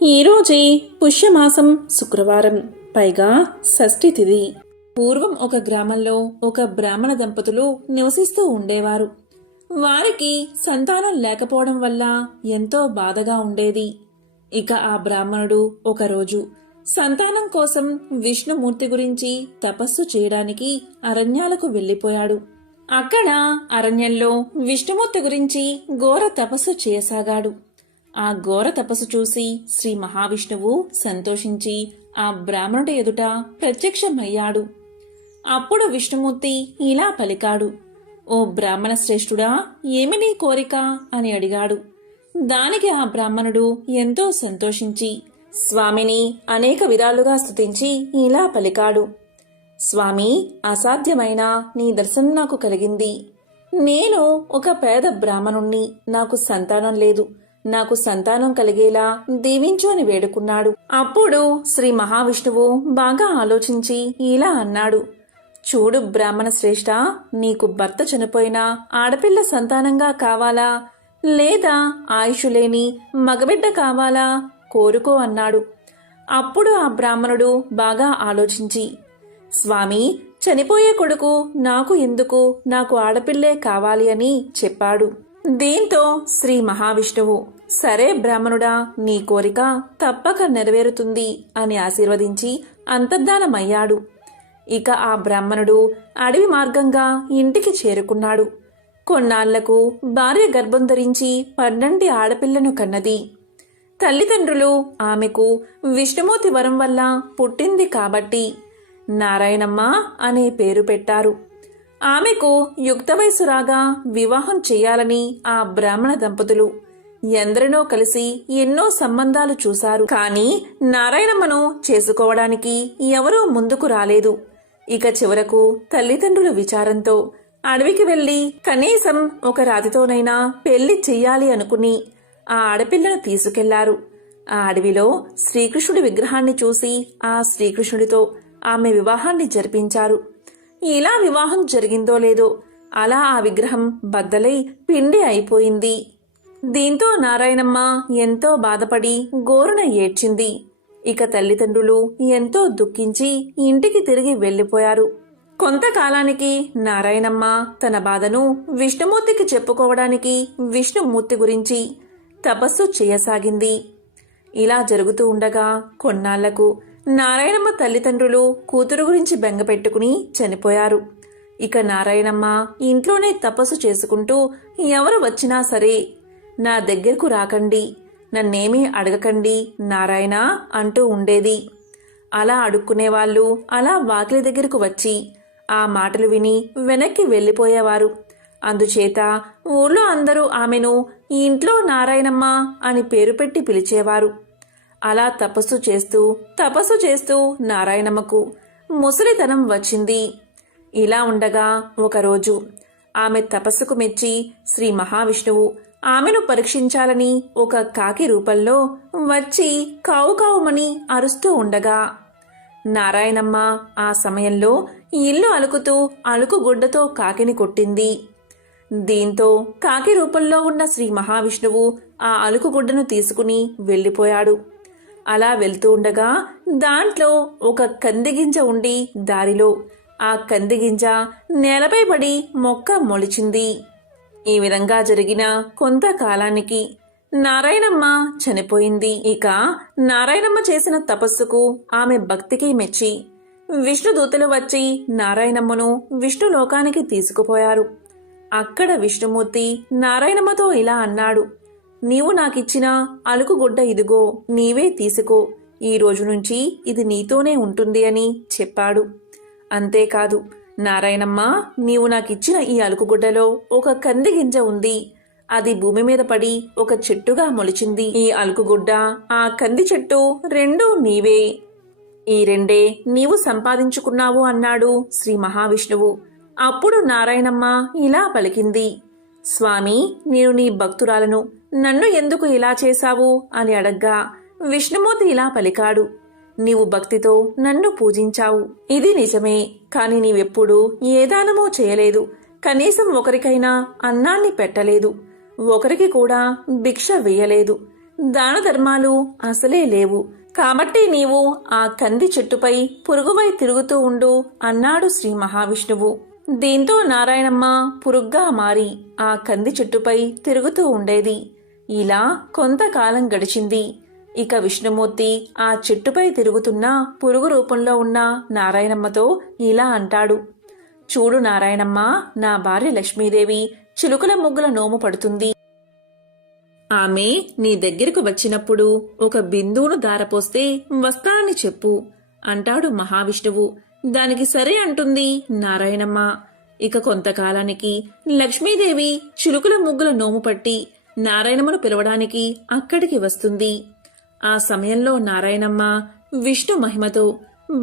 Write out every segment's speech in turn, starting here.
ఈరోజే పుష్యమాసం శుక్రవారం, పైగా షష్ఠి తిథి. పూర్వం ఒక గ్రామంలో ఒక బ్రాహ్మణ దంపతులు నివసిస్తూ ఉండేవారు. వారికి సంతానం లేకపోవడం వల్ల ఎంతో బాధగా ఉండేది. ఇక ఆ బ్రాహ్మణుడు ఒకరోజు సంతానం కోసం విష్ణుమూర్తి గురించి తపస్సు చేయడానికి అరణ్యాలకు వెళ్లిపోయాడు. అక్కడ అరణ్యంలో విష్ణుమూర్తి గురించి ఘోర తపస్సు చేయసాగాడు. ఆ ఘోర తపస్సు చూసి శ్రీ మహావిష్ణువు సంతోషించి ఆ బ్రాహ్మణుడి ఎదుట ప్రత్యక్షమయ్యాడు. అప్పుడు విష్ణుమూర్తి ఇలా పలికాడు, ఓ బ్రాహ్మణ శ్రేష్ఠుడా, ఏమి నీ కోరిక అని అడిగాడు. దానికి ఆ బ్రాహ్మణుడు ఎంతో సంతోషించి స్వామిని అనేక విధాలుగా స్తుతించి ఇలా పలికాడు, స్వామి, అసాధ్యమైన నీ దర్శనం నాకు కలిగింది. నేను ఒక పేద బ్రాహ్మణుణ్ణి, నాకు సంతానం లేదు, నాకు సంతానం కలిగేలా దీవించు అని వేడుకున్నాడు. అప్పుడు శ్రీ మహావిష్ణువు బాగా ఆలోచించి ఇలా అన్నాడు, చూడు బ్రాహ్మణ శ్రేష్ఠ, నీకు భర్త చనిపోయినా ఆడపిల్ల సంతానంగా కావాలా, లేదా ఆయుషులేని మగబిడ్డ కావాలా, కోరుకో అన్నాడు. అప్పుడు ఆ బ్రాహ్మణుడు బాగా ఆలోచించి, స్వామి, చనిపోయే కొడుకు నాకు ఎందుకు, నాకు ఆడపిల్లే కావాలి అని చెప్పాడు. దీంతో శ్రీ మహావిష్ణువు, సరే బ్రాహ్మణుడా, నీ కోరిక తప్పక నెరవేరుతుంది అని ఆశీర్వదించి అంతర్ధానమయ్యాడు. ఇక ఆ బ్రాహ్మణుడు అడవి మార్గంగా ఇంటికి చేరుకున్నాడు. కొన్నాళ్లకు భార్య గర్భం ధరించి 12 ఆడపిల్లను కన్నది. తల్లిదండ్రులు ఆమెకు విష్ణుమూర్తి వరం వల్ల పుట్టింది కాబట్టి నారాయణమ్మ అనే పేరు పెట్టారు. ఆమెకు యుక్త వయసు రాగా వివాహం చెయ్యాలని ఆ బ్రాహ్మణ దంపతులు ఎందరినో కలిసి ఎన్నో సంబంధాలు చూశారు. కాని నారాయణమ్మను చేసుకోవడానికి ఎవరూ ముందుకు రాలేదు. ఇక చివరకు తల్లిదండ్రుల విచారంతో అడవికి వెళ్లి కనీసం ఒక రాతితోనైనా పెళ్లి చెయ్యాలి అనుకుని ఆ ఆడపిల్లను తీసుకెళ్లారు. ఆ అడవిలో శ్రీకృష్ణుడి విగ్రహాన్ని చూసి ఆ శ్రీకృష్ణుడితో ఆమె వివాహాన్ని జరిపించారు. ఇలా వివాహం జరిగిందో లేదో అలా ఆ విగ్రహం బద్దలై పిండి అయిపోయింది. దీంతో నారాయణమ్మ ఎంతో బాధపడి గోరున ఏడ్చింది. ఇక తల్లిదండ్రులు ఎంతో దుఃఖించి ఇంటికి తిరిగి వెళ్లిపోయారు. కొంతకాలానికి నారాయణమ్మ తన బాధను విష్ణుమూర్తికి చెప్పుకోవడానికి విష్ణుమూర్తి గురించి తపస్సు చేయసాగింది. ఇలా జరుగుతూ ఉండగా కొన్నాళ్లకు నారాయణమ్మ తల్లిదండ్రులు కూతురు గురించి బెంగపెట్టుకుని చనిపోయారు. ఇక నారాయణమ్మ ఇంట్లోనే తపస్సు చేసుకుంటూ ఎవరు వచ్చినా సరే నా దగ్గరకు రాకండి, నన్నేమీ అడగకండి నారాయణ అంటూ ఉండేది. అలా అడుక్కునేవాళ్లు అలా వాకిలి దగ్గరకు వచ్చి ఆ మాటలు విని వెనక్కి వెళ్లిపోయేవారు. అందుచేత ఊళ్ళో అందరూ ఆమెను ఈ ఇంట్లో నారాయణమ్మ అని పేరు పెట్టి పిలిచేవారు. అలా తపస్సు చేస్తూ నారాయణమ్మకు ముసలితనం వచ్చింది. ఇలా ఉండగా ఒకరోజు ఆమె తపస్సుకు మెచ్చి శ్రీ మహావిష్ణువు ఆమెను పరీక్షించాలని ఒక కాకి రూపంలో వచ్చి కావు కావుమని అరుస్తూ ఉండగా నారాయణమ్మ ఆ సమయంలో ఇల్లు అలుకుతూ అలుకుగుడ్డతో కాకిని కొట్టింది. దీంతో కాకి రూపంలో ఉన్న శ్రీ మహావిష్ణువు ఆ అలుకుగుడ్డను తీసుకుని వెళ్లిపోయాడు. అలా వెళ్తూ ఉండగా దాంట్లో ఒక కందిగింజ ఉండి దారిలో ఆ కందిగింజ నేలపై పడి మొక్క మొలిచింది. ఈ విధంగా జరిగిన కొంతకాలానికి నారాయణమ్మ చనిపోయింది. ఇక నారాయణమ్మ చేసిన తపస్సుకు ఆమె భక్తికి మెచ్చి విష్ణుదూతలు వచ్చి నారాయణమ్మను విష్ణులోకానికి తీసుకుపోయారు. అక్కడ విష్ణుమూర్తి నారాయణమ్మతో ఇలా అన్నాడు, నీవు నాకిచ్చిన అలుకుగుడ్డ ఇదిగో, నీవే తీసుకో, ఈ రోజు నుంచి ఇది నీతోనే ఉంటుంది అని చెప్పాడు. అంతేకాదు, నారాయణమ్మ, నీవు నాకిచ్చిన ఈ అలుకుగుడ్డలో ఒక కంది గింజ ఉంది, అది భూమి మీద పడి ఒక చెట్టుగా మొలిచింది. ఈ అలుకుగుడ్డ ఆ కంది చెట్టు రెండూ నీవే, ఈ రెండే నీవు సంపాదించుకున్నావు అన్నాడు శ్రీ మహావిష్ణువు. అప్పుడు నారాయణమ్మ ఇలా పలికింది, స్వామి, నేను నీ భక్తురాలను, నన్ను ఎందుకు ఇలా చేశావు అని అడగ్గా విష్ణుమూర్తి ఇలా పలికాడు, నీవు భక్తితో నన్ను పూజించావు, ఇది నిజమే. కాని నీవెప్పుడూ ఏ దానమూ చేయలేదు, కనీసం ఒకరికైనా అన్నాన్ని పెట్టలేదు, ఒకరికి కూడా భిక్ష వేయలేదు. దాన ధర్మాలు అసలే లేవు. కాబట్టి నీవు ఆ కంది చెట్టుపై పురుగువై తిరుగుతూ ఉండు అన్నాడు శ్రీ మహావిష్ణువు. దీంతో నారాయణమ్మ పురుగ్గా మారి ఆ కంది చెట్టుపై తిరుగుతూ ఉండేది. ఇలా కొంతకాలం గడిచింది. ఇక విష్ణుమూర్తి ఆ చెట్టుపై తిరుగుతున్న పురుగు రూపంలో ఉన్న నారాయణమ్మతో ఇలా అంటాడు. చూడు నారాయణమ్మ, నా భార్య లక్ష్మీదేవి చిలుకల ముగ్గుల నోము పడుతుంది. ఆమె నీ దగ్గరకు వచ్చినప్పుడు ఒక బిందువును దారపోస్తే వస్తానని చెప్పు అంటాడు మహావిష్ణువు. దానికి సరే అంటుంది నారాయణమ్మ. ఇక కొంతకాలానికి లక్ష్మీదేవి చిలుకల ముగ్గుల నోము పట్టి నారాయణమ్మను పిలవడానికి అక్కడికి వస్తుంది. ఆ సమయంలో నారాయణమ్మ విష్ణు మహిమతో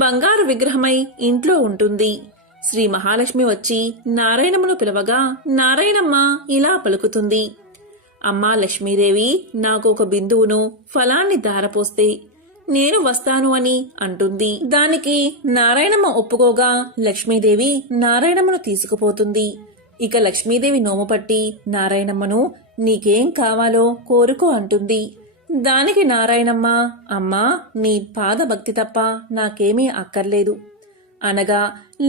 బంగారు విగ్రహమై ఇంట్లో ఉంటుంది. శ్రీ మహాలక్ష్మి వచ్చి నారాయణమ్మను పిలవగా నారాయణమ్మ ఇలా పలుకుతుంది. అమ్మా లక్ష్మీదేవి, నాకు ఒక బిందువును ఫలాన్ని దారపోస్తే నేను వస్తాను అని అంటుంది. దానికి నారాయణమ్మ ఒప్పుకోగా లక్ష్మీదేవి నారాయణమ్మను తీసుకుపోతుంది. ఇక లక్ష్మీదేవి నోము పట్టి నారాయణమ్మను నీకేం కావాలో కోరుకో అంటుంది. దానికి నారాయణమ్మ, అమ్మా నీ పాదభక్తి తప్ప నాకేమీ అక్కర్లేదు అనగా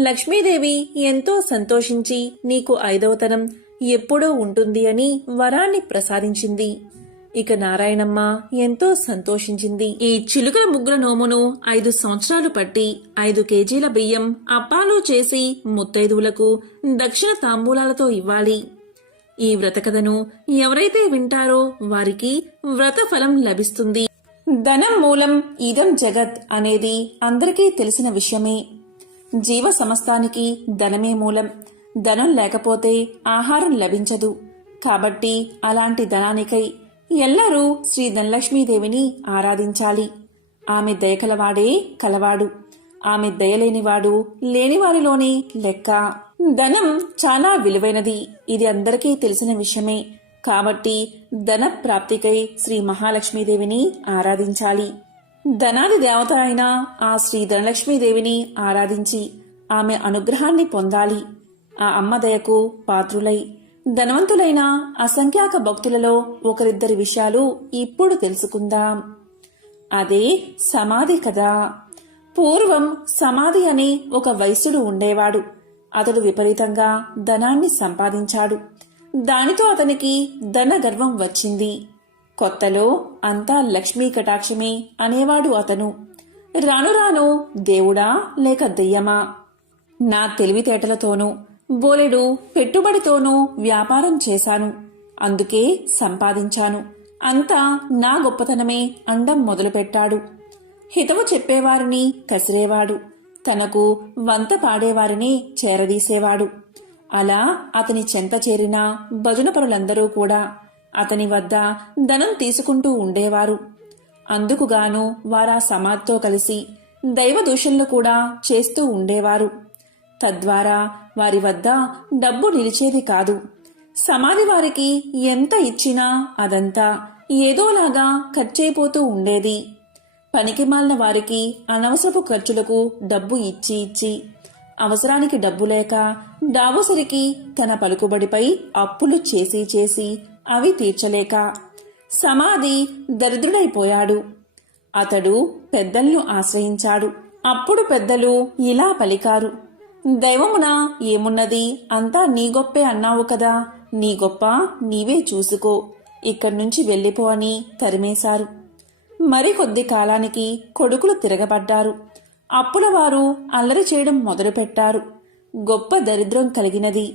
లక్ష్మీదేవి ఎంతో సంతోషించి నీకు 5వతనం ఎప్పుడూ ఉంటుంది అని వరాన్ని ప్రసాదించింది. ఇక నారాయణమ్మ ఎంతో సంతోషించింది. ఈ చిలుకల ముగ్గుల నోమును 5 సంవత్సరాలు పట్టి 5 కేజీల బియ్యం అప్పాలు చేసి ముత్తైదువులకు దక్షిణ తాంబూలాలతో ఇవ్వాలి. ఈ వ్రతకథను ఎవరైతే వింటారో వారికి వ్రత ఫలం లభిస్తుంది. ధనం మూలం ఇదం జగత్ అనేది అందరికీ తెలిసిన విషయమే. జీవ సమస్తానికి ధనమే మూలం. ధనం లేకపోతే ఆహారం లభించదు. కాబట్టి అలాంటి ధనానికై ఎల్లరూ శ్రీ ధనలక్ష్మీదేవిని ఆరాధించాలి. ఆమె దయకలవాడే కలవాడు. ఆమె దయలేనివాడు లేనివారిలోనే లెక్క. ధనం చాలా విలువైనది. ఇది అందరికీ తెలిసిన విషయమే. కాబట్టి ధన ప్రాప్తికై శ్రీ మహాలక్ష్మీదేవిని ఆరాధించాలి. ధనాది దేవత అయిన ఆ శ్రీ ధనలక్ష్మీదేవిని ఆరాధించి ఆమె అనుగ్రహాన్ని పొందాలి. ఆ అమ్మ దయకు పాత్రులై ధనవంతులైన అసంఖ్యాక భక్తులలో ఒకరిద్దరి విషయాలు ఇప్పుడు తెలుసుకుందాం. అదే సమాధి కథ. పూర్వం సమాధి అనే ఒక వైశ్యుడు ఉండేవాడు. అతడు విపరీతంగా ధనాన్ని సంపాదించాడు. దానితో అతనికి ధన గర్వం వచ్చింది. కొత్తలో అంతా లక్ష్మీ కటాక్షమే అనేవాడు అతను. రాను రాను దేవుడా లేక దెయ్యమా, నా తెలివితేటలతోనూ బోలెడు పెట్టుబడితోనూ వ్యాపారం చేశాను, అందుకే సంపాదించాను, అంతా నా గొప్పతనమే అండం మొదలుపెట్టాడు. హితవు చెప్పేవారిని కసిరేవాడు. తనకు వంత పాడేవారిని చేరదీసేవాడు. అలా అతని చెంత చేరిన భజన పరులందరూ కూడా అతని వద్ద ధనం తీసుకుంటూ ఉండేవారు. అందుకుగాను వారా సమాధితో కలిసి దైవ దూషణలు కూడా చేస్తూ ఉండేవారు. తద్వారా వారి వద్ద డబ్బు నిలిచేది కాదు. సమాధి వారికి ఎంత ఇచ్చినా అదంతా ఏదోలాగా ఖర్చయిపోతూ ఉండేది. పనికిమాలిన వారికి అనవసరపు ఖర్చులకు డబ్బు ఇచ్చి ఇచ్చి అవసరానికి డబ్బు లేక డాబోసరికి తన పలుకుబడిపై అప్పులు చేసి చేసి అవి తీర్చలేక సమాధి దరిద్రుడైపోయాడు. అతడు పెద్దలను ఆశ్రయించాడు. అప్పుడు పెద్దలు ఇలా పలికారు. దైవమున ఏమున్నది, అంతా నీ గొప్పే అన్నావు కదా, నీ గొప్ప నీవే చూసుకో, ఇక్కడ్నుంచి వెళ్ళిపో అని తరిమేశారు. మరికొద్ది కాలానికి కొడుకులు తిరగబడ్డారు. అప్పులవారు అల్లరి చేయడం మొదలుపెట్టారు. గొప్ప దరిద్రం కలిగినది.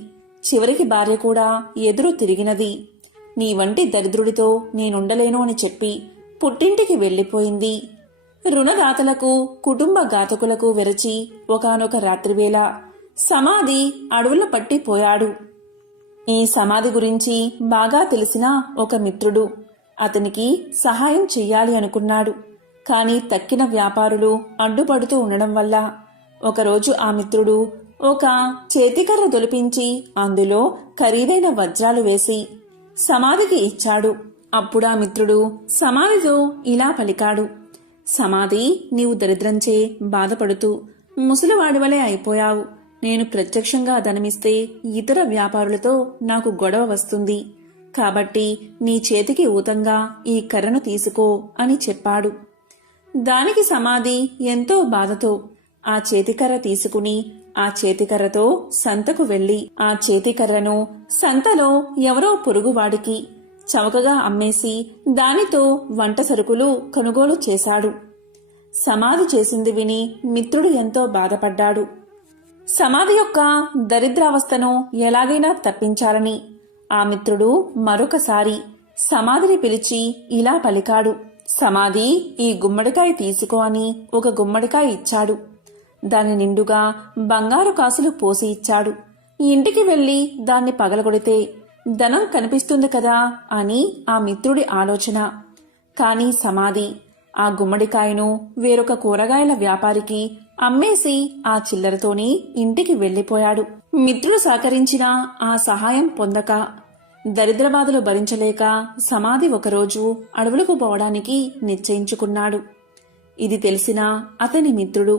చివరికి భార్య కూడా ఎదురు తిరిగినది. నీ వంటి దరిద్రుడితో నేనుండలేను అని చెప్పి పుట్టింటికి వెళ్ళిపోయింది. రుణదాతలకు కుటుంబ ఘాతకులకు వెరచి ఒకానొక రాత్రివేళ సమాధి అడవుల పట్టిపోయాడు. ఈ సమాధి గురించి బాగా తెలిసిన ఒక మిత్రుడు అతనికి సహాయం చెయ్యాలి అనుకున్నాడు. కాని తక్కిన వ్యాపారులు అడ్డుపడుతూ ఉండడం వల్ల ఒకరోజు ఆ మిత్రుడు ఒక చేతికర్ర దొలిపించి అందులో ఖరీదైన వజ్రాలు వేసి సమాధికి ఇచ్చాడు. అప్పుడా మిత్రుడు సమాధితో ఇలా పలికాడు. సమాధి, నీవు దరిద్రంచే బాధపడుతూ ముసలివాడివలే అయిపోయావు. నేను ప్రత్యక్షంగా ధనమిస్తే ఇతర వ్యాపారులతో నాకు గొడవ వస్తుంది. కాబట్టి నీ చేతికి ఊతంగా ఈ కర్రను తీసుకో అని చెప్పాడు. దానికి సమాధి ఎంతో బాధతో ఆ చేతికర్ర తీసుకుని ఆ చేతికర్రతో సంతకు వెళ్లి ఆ చేతికర్రను సంతలో ఎవరో పొరుగువాడికి చవకగా అమ్మేసి దానితో వంట సరుకులు కొనుగోలు చేశాడు. సమాధి చేసింది విని మిత్రుడు ఎంతో బాధపడ్డాడు. సమాధి యొక్క దరిద్రావస్థను ఎలాగైనా తప్పించాలని ఆ మిత్రుడు మరొకసారి సమాధిని పిలిచి ఇలా పలికాడు. సమాధి, ఈ గుమ్మడికాయ తీసుకో అని ఒక గుమ్మడికాయ ఇచ్చాడు. దాని నిండుగా బంగారు కాసులు పోసి ఇచ్చాడు. ఇంటికి వెళ్లి దాన్ని పగలగొడితే ధనం కనిపిస్తుంది కదా అని ఆ మిత్రుడి ఆలోచన. కాని సమాధి ఆ గుమ్మడికాయను వేరొక కూరగాయల వ్యాపారికి అమ్మేసి ఆ చిల్లరతోని ఇంటికి వెళ్లిపోయాడు. మిత్రుడు సహకరించినా ఆ సహాయం పొందక దరిద్రబాధలు భరించలేక సమాధి ఒకరోజు అడవులకు పోవడానికి నిశ్చయించుకున్నాడు. ఇది తెలిసిన అతని మిత్రుడు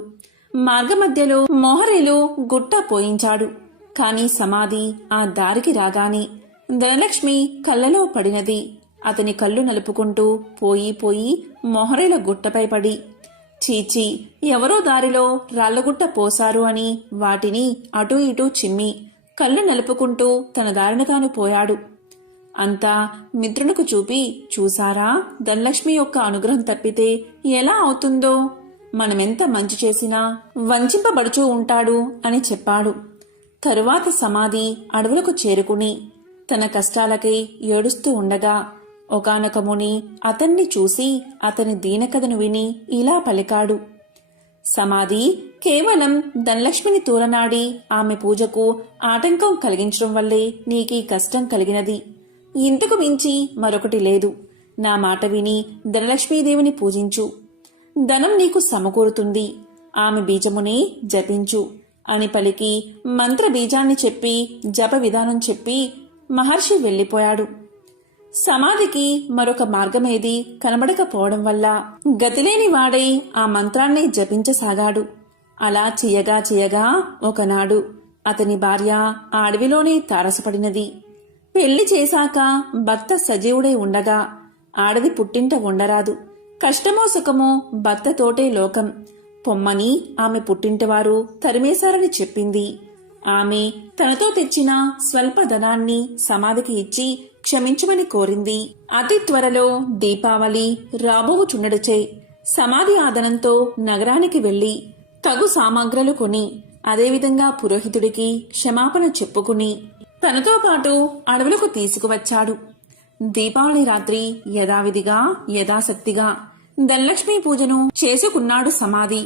మార్గమధ్యలో మోహరేలు గుట్ట పోయించాడు. కాని సమాధి ఆ దారికి రాగానే ధనలక్ష్మి కళ్ళలో పడినది. అతని కళ్ళు నలుపుకుంటూ పోయి పోయి మొహరేల గుట్టపై పడి, చీచి, ఎవరో దారిలో రాళ్లగుట్ట పోశారు అని వాటిని అటూ ఇటూ చిమ్మి కళ్ళు నలుపుకుంటూ తన దారిన తాను పోయాడు. అంతా మిత్రునికి చూపి, చూసారా, ధనలక్ష్మి యొక్క అనుగ్రహం తప్పితే ఎలా అవుతుందో, మనమెంత మంచి చేసినా వంచింపబడుచూ ఉంటాడు అని చెప్పాడు. తరువాత సమాధి అడవులకు చేరుకుని తన కష్టాలకై ఏడుస్తూ ఉండగా ఒకానొక ముని అతన్ని చూసి అతని దీనకథను విని ఇలా పలికాడు. సమాధి, కేవలం ధనలక్ష్మిని తూలనాడి ఆమె పూజకు ఆటంకం కలిగించడం వల్లే నీకీ కష్టం కలిగినది. ఇంతకు మించి మరొకటి లేదు. నా మాట విని ధనలక్ష్మీదేవిని పూజించు. ధనం నీకు సమకూరుతుంది. ఆమె బీజమునే జపించు అని పలికి మంత్ర బీజాన్ని చెప్పి జప విధానం చెప్పి మహర్షి వెళ్లిపోయాడు. సమాధికి మరొక మార్గమేది కనబడకపోవడం వల్ల గతిలేని వాడై ఆ మంత్రాన్ని జపించసాగాడు. అలా చెయ్యగా చెయ్యగా ఒకనాడు అతని భార్య ఆ అడవిలోనే తారసపడినది. పెళ్లి చేశాక భర్త సజీవుడై ఉండగా ఆడది పుట్టింట ఉండరాదు. కష్టమో సుఖమో భర్తతోటే లోకం పొమ్మని ఆమె పుట్టింటివారు తరిమేశారని చెప్పింది. ఆమె తనతో తెచ్చిన స్వల్ప ధనాన్ని సమాధికి ఇచ్చి క్షమించమని కోరింది. అతి త్వరలో దీపావళి రాబోవుచుండడచే సమాధి ఆదనంతో నగరానికి వెళ్లి తగు సామగ్రులు కొని అదేవిధంగా పురోహితుడికి క్షమాపణ చెప్పుకుని తనతో పాటు అడవులకు తీసుకువచ్చాడు. దీపావళి రాత్రి యథావిధిగా యథాశక్తిగా ధనలక్ష్మీ పూజను చేసుకున్నాడు సమాధి.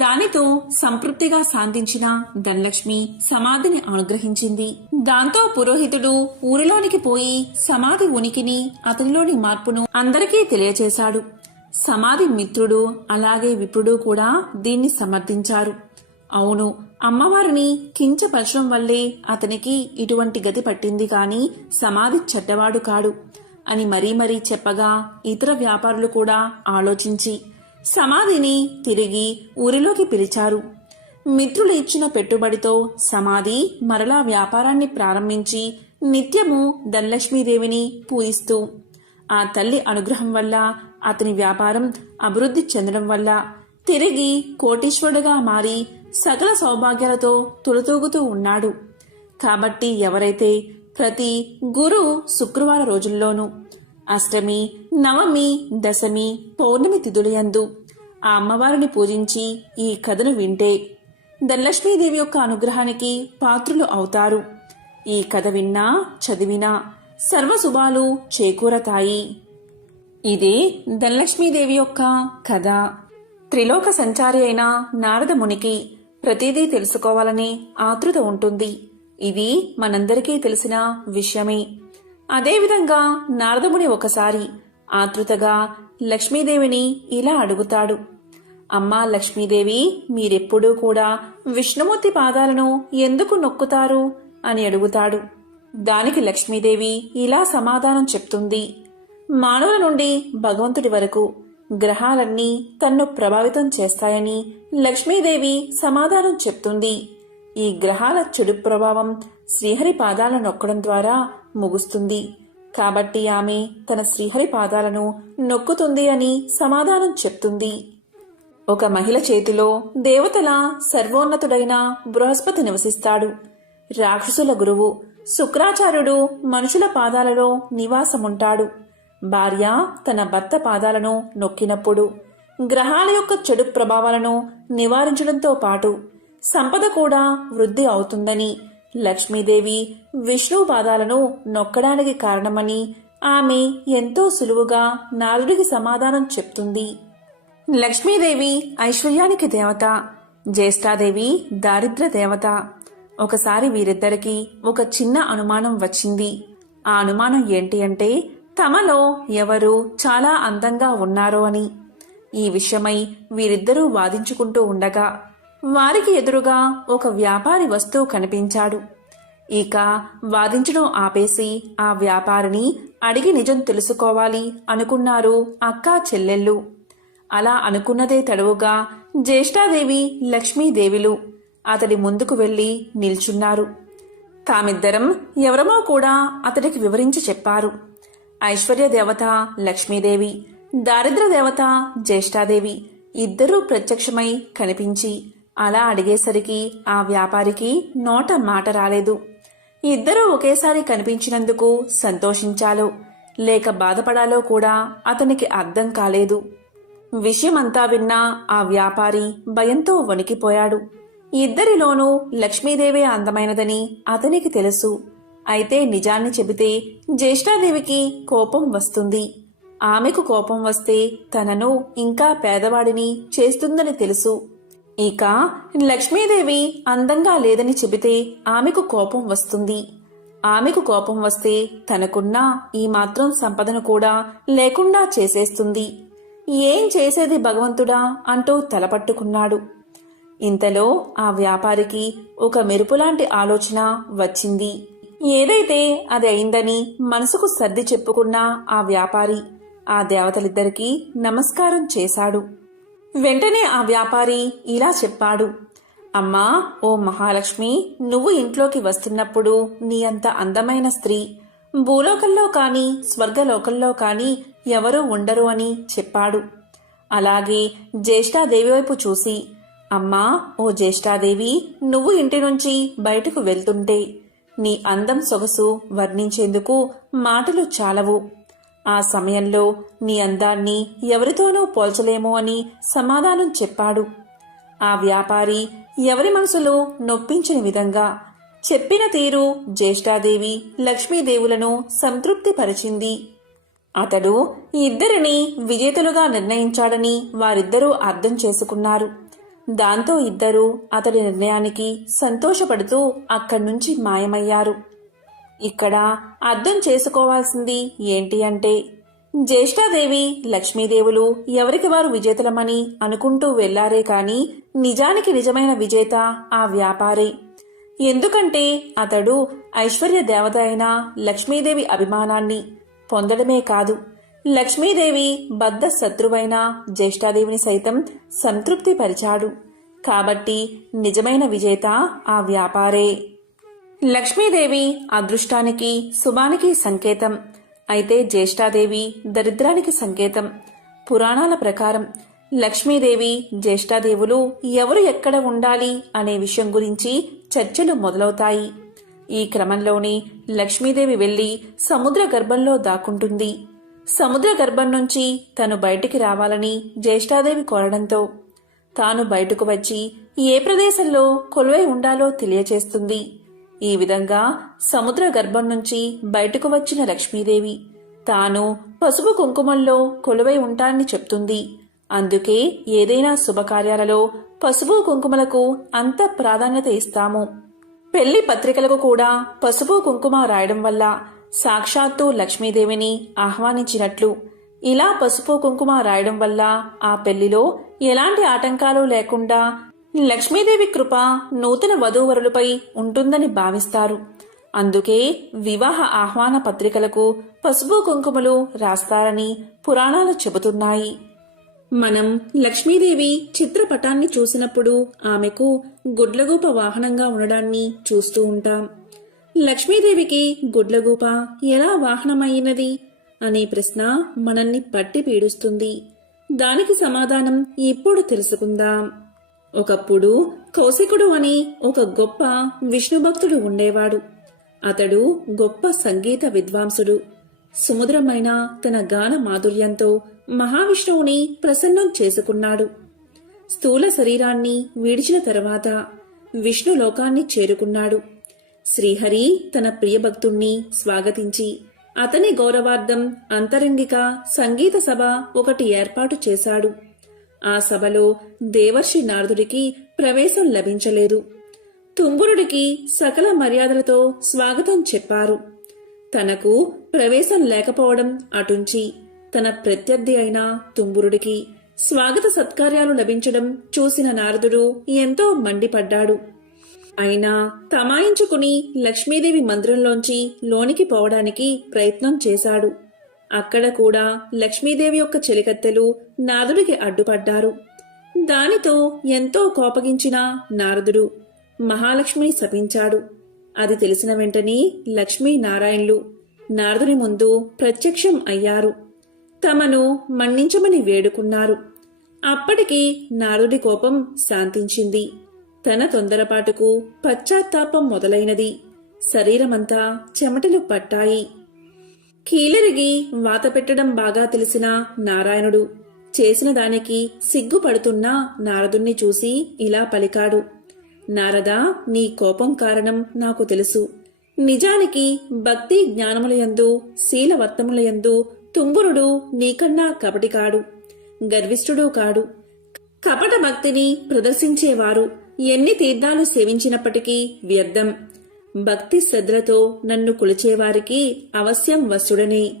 దానితో సంతృప్తిగా శాంతించిన ధనలక్ష్మి సమాధిని అనుగ్రహించింది. దాంతో పురోహితుడు ఊరిలోనికి పోయి సమాధి ఉనికిని అతనిలోని మార్పును అందరికీ తెలియచేశాడు. సమాధి మిత్రుడు అలాగే విప్రుడు కూడా దీన్ని సమర్థించారు. అవును, అమ్మవారిని కించపరచడం వల్లే అతనికి ఇటువంటి గతి పట్టింది కాని సమాధి చెడ్డవాడు కాడు అని మరీ మరీ చెప్పగా ఇతర వ్యాపారులు కూడా ఆలోచించి సమాధిని తిరిగి ఊరిలోకి పిలిచారు. మిత్రులు ఇచ్చిన పెట్టుబడితో సమాధి మరలా వ్యాపారాన్ని ప్రారంభించి నిత్యము ధనలక్ష్మీదేవిని పూజిస్తూ ఆ తల్లి అనుగ్రహం వల్ల అతని వ్యాపారం అభివృద్ధి చెందడం వల్ల తిరిగి కోటీశ్వరుడుగా మారి సకల సౌభాగ్యాలతో తులతూగుతూ ఉన్నాడు. కాబట్టి ఎవరైతే ప్రతి గురు శుక్రవార రోజుల్లోనూ అష్టమి, నవమి, దశమి, పౌర్ణమి తిథులయందు ఆ అమ్మవారిని పూజించి ఈ కథను వింటే ధనలక్ష్మీదేవి యొక్క అనుగ్రహానికి పాత్రులు అవుతారు. ఈ కథ విన్నా చదివినా సర్వశుభాలు చేకూరతాయి. ఇదే ధనలక్ష్మీదేవి యొక్క కథ. త్రిలోక సంచారి అయిన నారద మునికి ప్రతిదీ తెలుసుకోవాలనే ఆతృత ఉంటుంది. ఇది మనందరికీ తెలిసిన విషయమే. అదేవిధంగా నారదముని ఒకసారి ఆతృతగా లక్ష్మీదేవిని ఇలా అడుగుతాడు. అమ్మా లక్ష్మీదేవి, మీరెప్పుడూ కూడా విష్ణుమూర్తి పాదాలను ఎందుకు నొక్కుతారు అని అడుగుతాడు. దానికి లక్ష్మీదేవి ఇలా సమాధానం చెప్తుంది. మానవుల నుండి భగవంతుడి వరకు గ్రహాలన్నీ తన్ను ప్రభావితం చేస్తాయని లక్ష్మీదేవి సమాధానం చెప్తుంది. ఈ గ్రహాల చెడు ప్రభావం శ్రీహరి పాదాలను నొక్కడం ద్వారా ముగుస్తుంది. కాబట్టి ఆమె తన శ్రీహరి పాదాలను నొక్కుతుంది అని సమాధానం చెప్తుంది. ఒక మహిళ చేతిలో దేవతల సర్వోన్నతుడైన బృహస్పతి నివసిస్తాడు. రాక్షసుల గురువు శుక్రాచార్యుడు మనుషుల పాదాలలో నివాసముంటాడు. భార్య తన భర్త పాదాలను నొక్కినప్పుడు గ్రహాల యొక్క చెడు ప్రభావాలను నివారించడంతో పాటు సంపద కూడా వృద్ధి అవుతుందని, లక్ష్మీదేవి విష్ణు పాదాలను నొక్కడానికి కారణమని ఆమె ఎంతో సులువుగా నారదుడికి సమాధానం చెప్తుంది. లక్ష్మీదేవి ఐశ్వర్యానికి దేవత, జ్యేష్ఠాదేవి దారిద్ర్య దేవత. ఒకసారి వీరిద్దరికీ ఒక చిన్న అనుమానం వచ్చింది. ఆ అనుమానం ఏంటి అంటే తమలో ఎవరు చాలా అందంగా ఉన్నారో అని. ఈ విషయమై వీరిద్దరూ వాదించుకుంటూ ఉండగా వారికి ఎదురుగా ఒక వ్యాపారి వస్తువు కనిపించాడు. ఇక వాదించడం ఆపేసి ఆ వ్యాపారిని అడిగి నిజం తెలుసుకోవాలి అనుకున్నారు అక్కా చెల్లెళ్ళు. అలా అనుకున్నదే తడవుగా జ్యేష్ఠాదేవి లక్ష్మీదేవిలు అతడి ముందుకు వెళ్లి నిల్చున్నారు. తామిద్దరం ఎవరమో కూడా అతడికి వివరించి చెప్పారు. ఐశ్వర్య దేవత లక్ష్మీదేవి, దారిద్ర దేవత జ్యేష్ఠాదేవి ఇద్దరూ ప్రత్యక్షమై కనిపించి అలా అడిగేసరికి ఆ వ్యాపారికి నోట మాట రాలేదు. ఇద్దరూ ఒకేసారి కనిపించినందుకు సంతోషించాలో లేక బాధపడాలో కూడా అతనికి అర్థం కాలేదు. విషయమంతా విన్నా ఆ వ్యాపారి భయంతో వణికిపోయాడు. ఇద్దరిలోనూ లక్ష్మీదేవే అందమైనదని అతనికి తెలుసు. అయితే నిజాన్ని చెబితే జ్యేష్ఠాదేవికి కోపం వస్తుంది. ఆమెకు కోపం వస్తే తనను ఇంకా పేదవాడిని చేస్తుందని తెలుసు. ఇక లక్ష్మీదేవి అందంగా లేదని చెబితే ఆమెకు కోపం వస్తుంది. ఆమెకు కోపం వస్తే తనకున్న ఈ మాత్రం సంపదను కూడా లేకుండా చేసేస్తుంది. ఏం చేసేది భగవంతుడా అంటూ తలపట్టుకున్నాడు. ఇంతలో ఆ వ్యాపారికి ఒక మెరుపులాంటి ఆలోచన వచ్చింది. ఏదైతే అది అయిందని మనసుకు సర్ది చెప్పుకున్న ఆ వ్యాపారి ఆ దేవతలిద్దరికీ నమస్కారం చేశాడు. వెంటనే ఆ వ్యాపారి ఇలా చెప్పాడు. అమ్మా, ఓ మహాలక్ష్మి, నువ్వు ఇంట్లోకి వస్తున్నప్పుడు నీ అంత అందమైన స్త్రీ భూలోకంలో కాని స్వర్గలోకంలో కాని ఎవరూ ఉండరు అని చెప్పాడు. అలాగే జ్యేష్ఠాదేవి వైపు చూసి, అమ్మా, ఓ జ్యేష్ఠాదేవి, నువ్వు ఇంటి నుంచి బయటకు వెళ్తుంటే నీ అందం సొగసు వర్ణించేందుకు మాటలు చాలవు. ఆ సమయంలో నీ అందాన్ని ఎవరితోనూ పోల్చలేమో అని సమాధానం చెప్పాడు. ఆ వ్యాపారి ఎవరి మనసులో నొప్పించిన విధంగా చెప్పిన తీరు జ్యేష్ఠాదేవి లక్ష్మీదేవులను సంతృప్తిపరిచింది. అతడు ఇద్దరిని విజేతలుగా నిర్ణయించాడని వారిద్దరూ అర్థం చేసుకున్నారు. దాంతో ఇద్దరూ అతడి నిర్ణయానికి సంతోషపడుతూ అక్కడ్నుంచి మాయమయ్యారు. ఇక్కడ అర్థం చేసుకోవాల్సింది ఏంటి అంటే జ్యేష్ఠాదేవి లక్ష్మీదేవులు ఎవరికి వారు విజేతలమని అనుకుంటూ వెళ్లారే కాని నిజానికి నిజమైన విజేత ఆ వ్యాపారే. ఎందుకంటే అతడు ఐశ్వర్య దేవత అయిన లక్ష్మీదేవి అభిమానాన్ని పొందడమే కాదు, లక్ష్మీదేవి బద్ధ శత్రువైన జ్యేష్ఠాదేవిని సైతం సంతృప్తిపరిచాడు. కాబట్టి నిజమైన విజేత ఆ వ్యాపారే. లక్ష్మీదేవి అదృష్టానికి శుభానికి సంకేతం. అయితే జ్యేష్ఠాదేవి దరిద్రానికి సంకేతం. పురాణాల ప్రకారం లక్ష్మీదేవి జ్యేష్ఠాదేవులు ఎవరు ఎక్కడ ఉండాలి అనే విషయం గురించి చర్చలు మొదలవుతాయి. ఈ క్రమంలోనే లక్ష్మీదేవి వెళ్లి సముద్ర గర్భంలో దాక్కుంటుంది. సముద్ర గర్భం నుంచి తను బయటికి రావాలని జ్యేష్ఠాదేవి కోరడంతో తాను బయటకు వచ్చి ఏ ప్రదేశంలో కొలువై ఉండాలో తెలియచేస్తుంది. ఈ విధంగా సముద్ర గర్భం నుంచి బయటకు వచ్చిన లక్ష్మీదేవి తాను పసుపు కుంకుమల్లో కొలువై ఉంటానని చెప్తుంది. అందుకే ఏదైనా శుభకార్యాలలో పసుపు కుంకుమలకు అంత ప్రాధాన్యత ఇస్తాము. పెళ్లి పత్రికలకు కూడా పసుపు కుంకుమ రాయడం వల్ల సాక్షాత్తు లక్ష్మీదేవిని ఆహ్వానించినట్లు. ఇలా పసుపు కుంకుమ రాయడం వల్ల ఆ పెళ్లిలో ఎలాంటి ఆటంకాలు లేకుండా లక్ష్మీదేవి కృప నూతన వధూవరులపై ఉంటుందని భావిస్తారు. అందుకే వివాహ ఆహ్వాన పత్రికలకు పసుపు కుంకుమలు రాస్తారని పురాణాలు చెబుతున్నాయి. మనం లక్ష్మీదేవి చిత్రపటాన్ని చూసినప్పుడు ఆమెకు గుడ్లగూప వాహనంగా ఉండడాన్ని చూస్తూ ఉంటాం. లక్ష్మీదేవికి గుడ్లగూప ఎలా వాహనమయ్యినది అనే ప్రశ్న మనల్ని పట్టి పీడుస్తుంది. దానికి సమాధానం ఇప్పుడు తెలుసుకుందాం. ఒకప్పుడు కౌశికుడు అని ఒక గొప్ప విష్ణు భక్తుడు ఉండేవాడు. అతడు గొప్ప సంగీత విద్వాంసుడు. సుమధురమైన తన గాన మాధుర్యంతో మహావిష్ణువుని ప్రసన్నం చేసుకున్నాడు. స్థూల శరీరాన్ని విడిచిన తర్వాత విష్ణు లోకాన్ని చేరుకున్నాడు. శ్రీహరి తన ప్రియభక్తుణ్ణి స్వాగతించి అతని గౌరవార్థం అంతరంగిక సంగీత సభ ఒకటి ఏర్పాటు చేశాడు. ఆ సభలో దేవర్షి నారదుడికి ప్రవేశం లభించలేదు. తుంబురుడికి సకల మర్యాదలతో స్వాగతం చెప్పారు. తనకు ప్రవేశం లేకపోవడం అటుంచి తన ప్రత్యర్థి అయిన తుంబురుడికి స్వాగత సత్కార్యాలు లభించడం చూసిన నారదుడు ఎంతో మండిపడ్డాడు. అయినా తమాయించుకుని లక్ష్మీదేవి మందిరంలోంచి లోనికి పోవడానికి ప్రయత్నం చేశాడు. అక్కడ కూడా లక్ష్మీదేవి యొక్క చెలికత్తెలు నారదుడికి అడ్డుపడ్డారు. దానితో ఎంతో కోపగించిన నారదుడు మహాలక్ష్మిని శపించాడు. అది తెలిసిన వెంటనే లక్ష్మీనారాయణులు నారదుని ముందు ప్రత్యక్షం అయ్యారు. తమను మన్నించమని వేడుకున్నారు. అప్పటికి నారదుడి కోపం శాంతించింది. తన తొందరపాటుకు పశ్చాత్తాపం మొదలైనది. శరీరమంతా చెమటలు పట్టాయి. కీలరిగి వాత పెట్టడం బాగా తెలిసిన నారాయణుడు చేసిన దానికి సిగ్గుపడుతున్న నారదుణ్ణి చూసి ఇలా పలికాడు. నారదా, నీ కోపం కారణం నాకు తెలుసు. నిజానికి భక్తి జ్ఞానములయందు శీలవర్తములయందు తుంబురుడు నీకన్నా కపటి కాడు, గర్విష్ఠుడు కాడు. కపట భక్తిని ప్రదర్శించేవారు ఎన్ని తీర్థాలు సేవించినప్పటికీ వ్యర్థం. భక్తి శ్రద్ధలతో నన్ను కొలిచేవారికి అవశ్యం వశుడనే.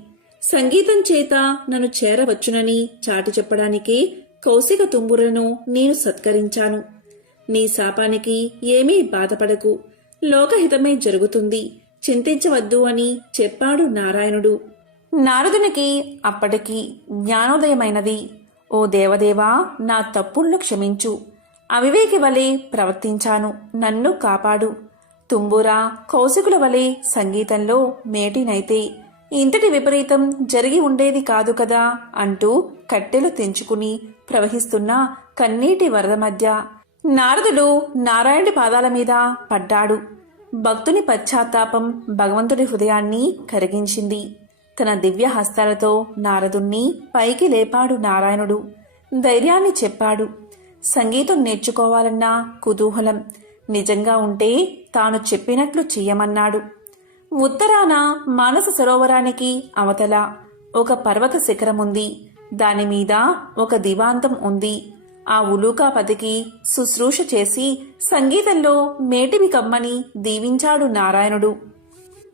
సంగీతం చేత నన్ను చేరవచ్చునని చాటి చెప్పడానికే కౌశిక తుంబురులను నేను సత్కరించాను. నీ శాపానికి ఏమీ బాధపడకు, లోకహితమే జరుగుతుంది, చింతించవద్దు అని చెప్పాడు నారాయణుడు. నారదునికి అప్పటికి జ్ఞానోదయమైనది. ఓ దేవదేవా, నా తప్పులను క్షమించు. అవివేకి వలె ప్రవర్తించాను, నన్ను కాపాడు. తుంబురా, కౌశికుల వలె సంగీతంలో మేటినైతే ఇంతటి విపరీతం జరిగి ఉండేది కాదు కదా అంటూ కట్టెలు తెంచుకుని ప్రవహిస్తున్న కన్నీటి వరద మధ్య నారదుడు నారాయణుడి పాదాల మీద పడ్డాడు. భక్తుని పశ్చాత్తాపం భగవంతుడి హృదయాన్ని కరిగించింది. తన దివ్య హస్తాలతో నారదుణ్ణి పైకి లేపాడు నారాయణుడు. ధైర్యాన్ని చెప్పాడు. సంగీతం నేర్చుకోవాలన్న కుతూహలం నిజంగా ఉంటే తాను చెప్పినట్లు చెయ్యమన్నాడు. ఉత్తరాన మానస సరోవరానికి అవతల ఒక పర్వత శిఖరముంది. దానిమీద ఒక దివాంతం ఉంది. ఆ ఉలూకాపతికి శుశ్రూష చేసి సంగీతంలో మేటివి కమ్మని దీవించాడు నారాయణుడు.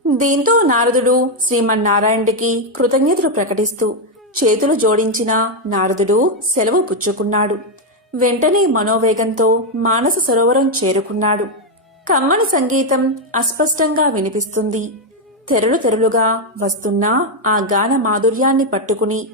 దీంతో నారదుడు శ్రీమన్నారాయణుడికి కృతజ్ఞతలు ప్రకటిస్తూ చేతులు జోడించిన నారదుడు సెలవు పుచ్చుకున్నాడు. వెంటనే మనోవేగంతో మానస సరోవరం చేరుకున్నాడు. కమ్మని సంగీతం అస్పష్టంగా వినిపిస్తుంది. తెరలు తెరలుగా వస్తున్న ఆ గాన మాధుర్యాన్ని పట్టుకుని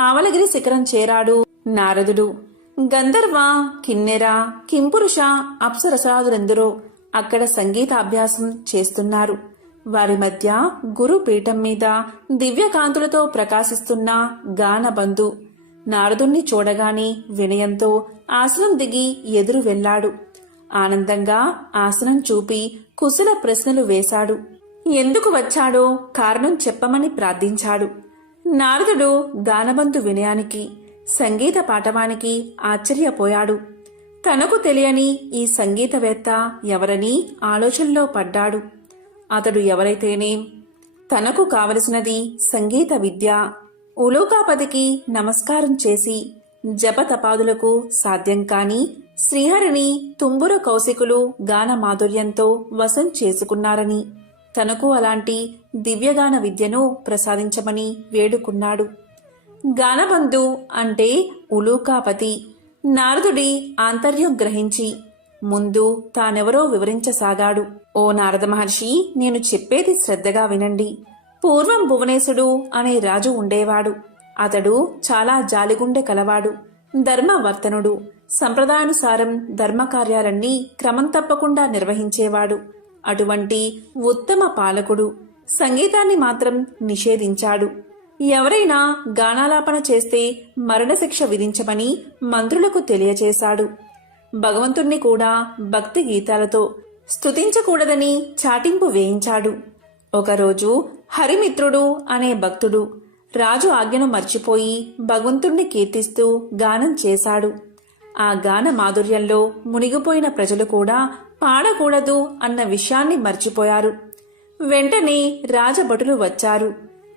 ఆవలగిరి శిఖరం చేరాడు నారదుడు. గంధర్వ, కిన్నెర, కింపురుష, అప్సరసాదులెందరో అక్కడ సంగీతాభ్యాసం చేస్తున్నారు. వారి మధ్య గురు పీఠం మీద దివ్యకాంతులతో ప్రకాశిస్తున్న గానబంధు నారదుణ్ణి చూడగానే వినయంతో ఆసనం దిగి ఎదురు వెళ్లాడు. ఆనందంగా ఆసనం చూపి కుశల ప్రశ్నలు వేశాడు. ఎందుకు వచ్చాడో కారణం చెప్పమని ప్రార్థించాడు. నారదుడు గానబంధు వినయానికి, సంగీత పాఠవానికి ఆశ్చర్యపోయాడు. తనకు తెలియని ఈ సంగీతవేత్త ఎవరని ఆలోచనలో పడ్డాడు. అతడు ఎవరైతేనేం, తనకు కావలసినది సంగీత విద్య. ఉలూకాపతికి నమస్కారం చేసి జపతపాదులకు సాధ్యం కాని శ్రీహరిని తుంబుర కౌశికులు గాన మాధుర్యంతో వశం చేసుకున్నారని, తనకు అలాంటి దివ్యగాన విద్యను ప్రసాదించమని వేడుకున్నాడు. గానబంధు అంటే ఉలూకాపతి. నారదుడి ఆంతర్యం గ్రహించి ముందు తానెవరో వివరించసాగాడు. ఓ నారద మహర్షి, నేను చెప్పేది శ్రద్ధగా వినండి. పూర్వం భువనేశుడు అనే రాజు ఉండేవాడు. అతడు చాలా జాలిగుండె కలవాడు, ధర్మవర్తనుడు. సంప్రదాయానుసారం ధర్మకార్యాలన్నీ క్రమం తప్పకుండా నిర్వహించేవాడు. అటువంటి ఉత్తమ పాలకుడు సంగీతాన్ని మాత్రం నిషేధించాడు. ఎవరైనా గానాలాపన చేస్తే మరణశిక్ష విధించమని మంత్రులకు తెలియచేశాడు. భగవంతుణ్ణి కూడా భక్తి గీతాలతో స్తుతించకూడదని చాటింపు వేయించాడు. ఒకరోజు హరిమిత్రుడు అనే భక్తుడు రాజు ఆజ్ఞను మర్చిపోయి భగవంతుణ్ణి కీర్తిస్తూ గానం చేశాడు. ఆ గాన మాధుర్యంలో మునిగిపోయిన ప్రజలు కూడా పాడకూడదు అన్న విషయాన్ని మర్చిపోయారు. వెంటనే రాజభటులు వచ్చారు.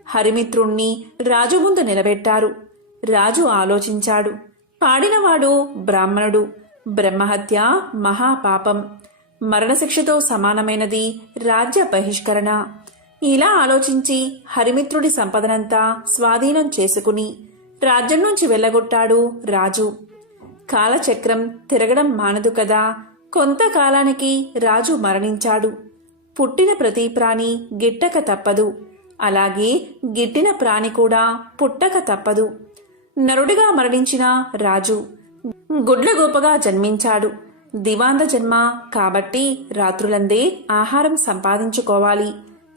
హరిమిత్రుణ్ణి రాజు ముందు నిలబెట్టారు. రాజు ఆలోచించాడు. పాడినవాడు బ్రాహ్మణుడు, బ్రహ్మహత్య మహాపాపం, మరణశిక్షతో సమానమైనది రాజ్య బహిష్కరణ. ఇలా ఆలోచించి హరిమిత్రుడి సంపదనంతా స్వాధీనం చేసుకుని రాజ్యం నుంచి వెళ్ళగొట్టాడు రాజు. కాలచక్రం తిరగడం మానదు కదా. కొంతకాలానికి రాజు మరణించాడు. పుట్టిన ప్రతి ప్రాణి గిట్టక తప్పదు. అలాగే గిట్టిన ప్రాణి కూడా పుట్టక తప్పదు. నరుడిగా మరణించిన రాజు గుడ్లగోపగా జన్మించాడు. దివాంద జన్మ కాబట్టి రాత్రులందే ఆహారం సంపాదించుకోవాలి.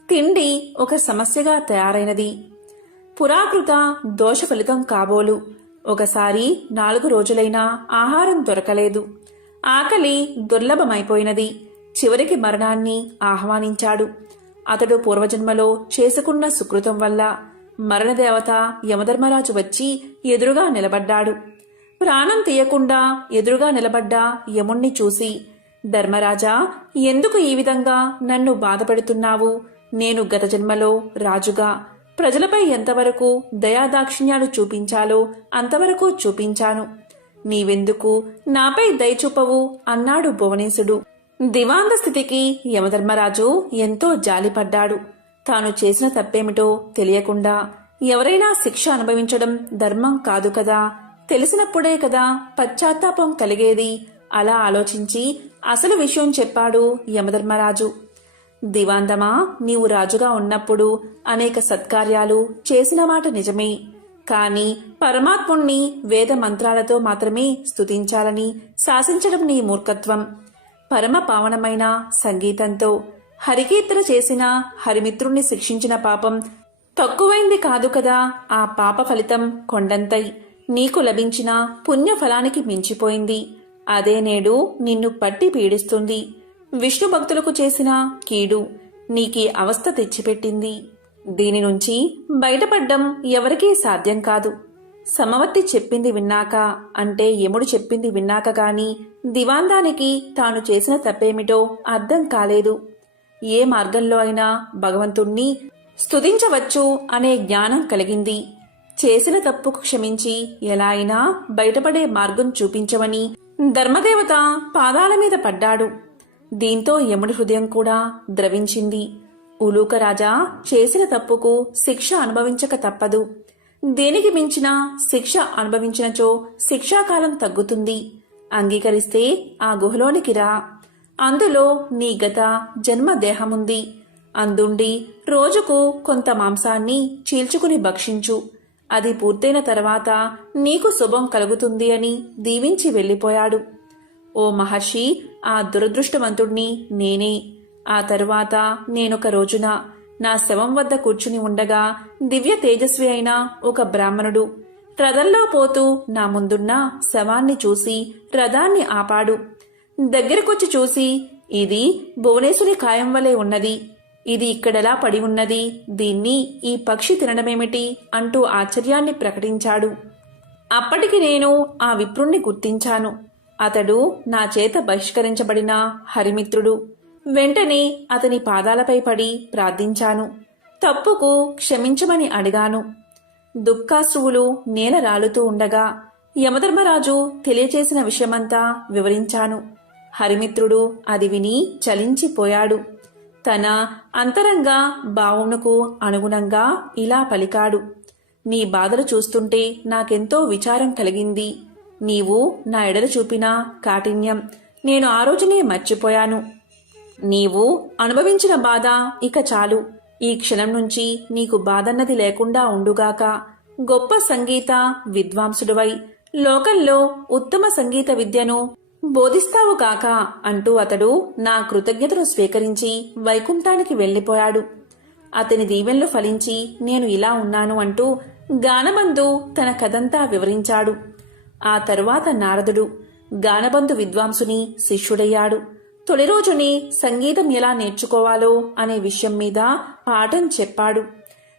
తిండి ఒక సమస్యగా తయారైనది. పురాకృత దోష ఫలితం కాబోలు. ఒకసారి 4 రోజులైనా ఆహారం దొరకలేదు. ఆకలి దుర్లభమైపోయినది. చివరికి మరణాన్ని ఆహ్వానించాడు. అతడు పూర్వజన్మలో చేసుకున్న సుకృతం వల్ల మరణదేవత యమధర్మరాజు వచ్చి ఎదురుగా నిలబడ్డాడు. ప్రాణం తీయకుండా ఎదురుగా నిలబడ్డ యముణ్ణి చూసి, ధర్మరాజా, ఎందుకు ఈ విధంగా నన్ను బాధపెడుతున్నావు? నేను గత జన్మలో రాజుగా ప్రజలపై ఎంతవరకు దయాదాక్షిణ్యాలు చూపించాలో అంతవరకు చూపించాను. నీవెందుకు నాపై దయ చూపవు అన్నాడు భువనేశుడు. దివాంద స్థితికి యమధర్మరాజు ఎంతో జాలిపడ్డాడు. తాను చేసిన తప్పేమిటో తెలియకుండా ఎవరైనా శిక్ష అనుభవించడం ధర్మం కాదు కదా. తెలిసినప్పుడే కదా పశ్చాత్తాపం కలిగేది. అలా ఆలోచించి అసలు విషయం చెప్పాడు యమధర్మరాజు. దివాందమా, నీవు రాజుగా ఉన్నప్పుడు అనేక సత్కార్యాలు చేసిన మాట నిజమే. కాని పరమాత్ముణ్ణి వేద మంత్రాలతో మాత్రమే స్తుతించాలని శాసించడం నీ మూర్ఖత్వం. పరమ పావనమైన సంగీతంతో హరికీర్తన చేసిన హరిమిత్రుణ్ణి శిక్షించిన పాపం తక్కువైంది కాదు కదా. ఆ పాప ఫలితం కొండంతై నీకు లభించిన పుణ్యఫలానికి మించిపోయింది. అదే నేడు నిన్ను పట్టి పీడిస్తుంది. విష్ణు భక్తులకు చేసిన కీడు నీకీ అవస్థ తెచ్చిపెట్టింది. దీని నుంచి బయటపడ్డం ఎవరికీ సాధ్యం కాదు. సమవర్తి చెప్పింది విన్నాక, అంటే యముడు చెప్పింది విన్నాక గాని దివాందానికి తాను చేసిన తప్పేమిటో అర్థం కాలేదు. ఏ మార్గంలో అయినా భగవంతుణ్ణి స్తుతించవచ్చు అనే జ్ఞానం కలిగింది. చేసిన తప్పుకు క్షమించి ఎలా అయినా బయటపడే మార్గం చూపించమని ధర్మదేవత పాదాల మీద పడ్డాడు. దీంతో యముడి హృదయం కూడా ద్రవించింది. ఉలూకరాజా, చేసిన తప్పుకు శిక్ష అనుభవించక తప్పదు. దేనికి మించిన శిక్ష అనుభవించినచో శిక్షాకాలం తగ్గుతుంది. అంగీకరిస్తే ఆ గుహలోనికి రా. అందులో నీ గత జన్మ దేహముంది. అందుండి రోజుకు కొంత మాంసాన్ని చీల్చుకుని భక్షించు. అది పూర్తయిన తర్వాత నీకు శుభం కలుగుతుంది అని దీవించి వెళ్ళిపోయాడు. ఓ మహర్షి, ఆ దురదృష్టవంతుణ్ణి నేనే. ఆ తరువాత నేనొక రోజున నా శవం వద్ద కూర్చుని ఉండగా దివ్య తేజస్వి అయిన ఒక బ్రాహ్మణుడు రథంలో పోతూ నా ముందున్న శవాన్ని చూసి రథాన్ని ఆపాడు. దగ్గరకొచ్చి చూసి, ఇది భువనేశ్వరి కాయం వలె ఉన్నది. ఇది ఇక్కడెలా పడి ఉన్నది? దీన్ని ఈ పక్షి తినడమేమిటి అంటూ ఆశ్చర్యాన్ని ప్రకటించాడు. అప్పటికి నేను ఆ విప్రుణ్ణి గుర్తించాను. అతడు నా చేత బహిష్కరించబడిన హరిమిత్రుడు. వెంటనే అతని పాదాలపై పడి ప్రార్థించాను. తప్పుకు క్షమించమని అడిగాను. దుఃఖాశ్రువులు నేల రాలుతూ ఉండగా యమధర్మరాజు తెలియచేసిన విషయమంతా వివరించాను. హరిమిత్రుడు అది విని చలించిపోయాడు. తన అంతరంగ భావమునకు అనుగుణంగా ఇలా పలికాడు. నీ బాధలు చూస్తుంటే నాకెంతో విచారం కలిగింది. నీవు నా ఎడల చూపిన కాఠిన్యం నేను ఆ రోజునే మర్చిపోయాను. నీవు అనుభవించిన బాధ ఇక చాలు. ఈ క్షణం నుంచి నీకు బాధన్నది లేకుండా ఉండుగాక. గొప్ప సంగీత విద్వాంసుడివై లోకంలో ఉత్తమ సంగీత విద్యను బోధిస్తావు కాక అంటూ అతడు నా కృతజ్ఞతను స్వీకరించి వైకుంఠానికి వెళ్ళిపోయాడు. అతని దీవెనలు ఫలించి నేను ఇలా ఉన్నాను అంటూ గానబంధు తన కథంతా వివరించాడు. ఆ తరువాత నారదుడు గానబంధు విద్వాంసుని శిష్యుడయ్యాడు. తొలి రోజుని సంగీతం ఎలా నేర్చుకోవాలో అనే విషయం మీద పాఠం చెప్పాడు.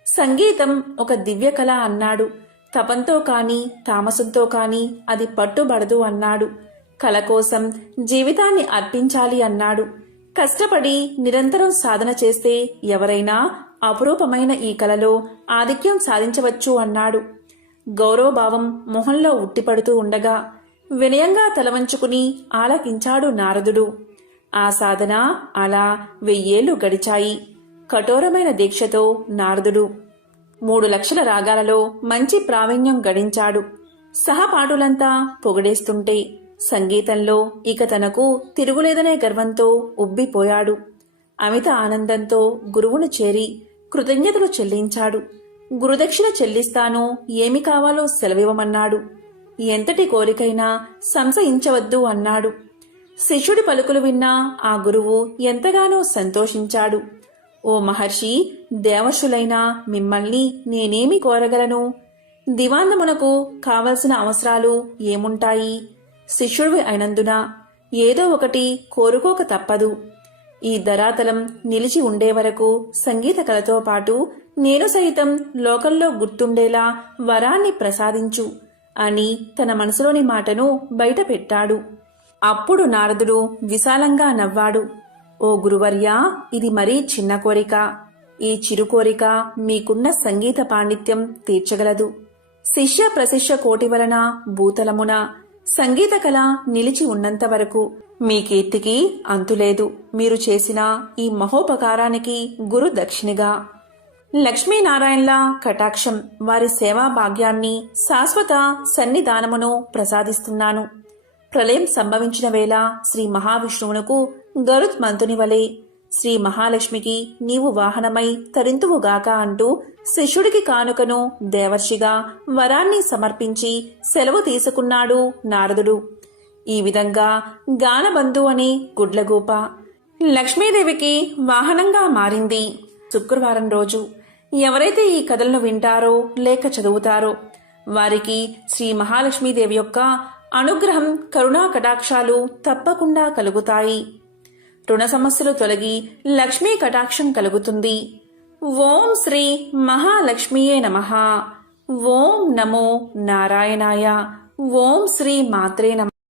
సంగీతం ఒక దివ్య కళ అన్నాడు. తపంతో కాని తామసంతో కాని అది పట్టుబడదు అన్నాడు. కళ కోసం జీవితాన్ని అర్పించాలి అన్నాడు. కష్టపడి నిరంతరం సాధన చేస్తే ఎవరైనా అపురూపమైన ఈ కళలో ఆధిక్యం సాధించవచ్చు అన్నాడు. గౌరవభావం మొహంలో ఉట్టిపడుతూ ఉండగా వినయంగా తలవంచుకుని ఆలకించాడు నారదుడు. ఆ సాధన అలా 1000 ఏళ్లు గడిచాయి. కఠోరమైన దీక్షతో నారదుడు 3 లక్షల రాగాలలో మంచి ప్రావీణ్యం గడించాడు. సహపాఠులంతా పొగడేస్తుంటే సంగీతంలో ఇక తనకు తిరుగులేదనే గర్వంతో ఉబ్బిపోయాడు. అమిత ఆనందంతో గురువును చేరి కృతజ్ఞతలు చెల్లించాడు. గురుదక్షిణ చెల్లిస్తాను, ఏమి కావాలో సెలవివ్వమన్నాడు. ఎంతటి కోరికైనా సంశయించవద్దు అన్నాడు. శిష్యుడి పలుకులు విన్నా ఆ గురువు ఎంతగానో సంతోషించాడు. ఓ మహర్షి, దేవర్షులైన మిమ్మల్ని నేనేమి కోరగలను? దివాందమునకు కావలసిన అవసరాలు ఏముంటాయి? శిష్యుడివి అయినందున ఏదో ఒకటి కోరుకోక తప్పదు. ఈ ధరాతలం నిలిచి ఉండే వరకు సంగీత కళతో పాటు నేను సైతం లోకంలో గుర్తుండేలా వరాన్ని ప్రసాదించు అని తన మనసులోని మాటను బయటపెట్టాడు. అప్పుడు నారదుడు విశాలంగా నవ్వాడు. ఓ గురువర్యా, ఇది మరీ చిన్న కోరిక. ఈ చిరు కోరిక మీకున్న సంగీత పాండిత్యం తీర్చగలదు. శిష్య ప్రశిష్య కోటి వలన భూతలమున సంగీత కళ నిలిచి ఉన్నంత వరకు మీ కీర్తికి అంతులేదు. మీరు చేసిన ఈ మహోపకారానికి గురు దక్షిణిగా లక్ష్మీనారాయణల కటాక్షం, వారి సేవా భాగ్యాన్ని, శాశ్వత సన్నిధానమును ప్రసాదిస్తున్నాను. ప్రళయం సంభవించిన వేళ శ్రీ మహావిష్ణువునకు గరుత్ మంతుని వలె శ్రీ మహాలక్ష్మికి నీవు వాహనమై తరింతువుగాక అంటూ శిష్యుడికి కానుకను దేవర్షిగా వరాన్ని సమర్పించి సెలవు తీసుకున్నాడు నారదుడు. ఈ విధంగా గానబంధు అనే గుడ్లగూప లక్ష్మీదేవికి వాహనంగా మారింది. శుక్రవారం రోజు ఎవరైతే ఈ కథలను వింటారో లేక చదువుతారో వారికి శ్రీ మహాలక్ష్మీదేవి యొక్క అనుగ్రహం, కరుణా కటాక్షాలు తప్పకుండా కలుగుతాయి. రుణ సమస్యలు తొలగి లక్ష్మీ కటాక్షం కలుగుతుంది. ఓం శ్రీ మహాలక్ష్మీయే నమః. ఓం నమో నారాయణాయ. ఓం శ్రీ మాత్రే నమః.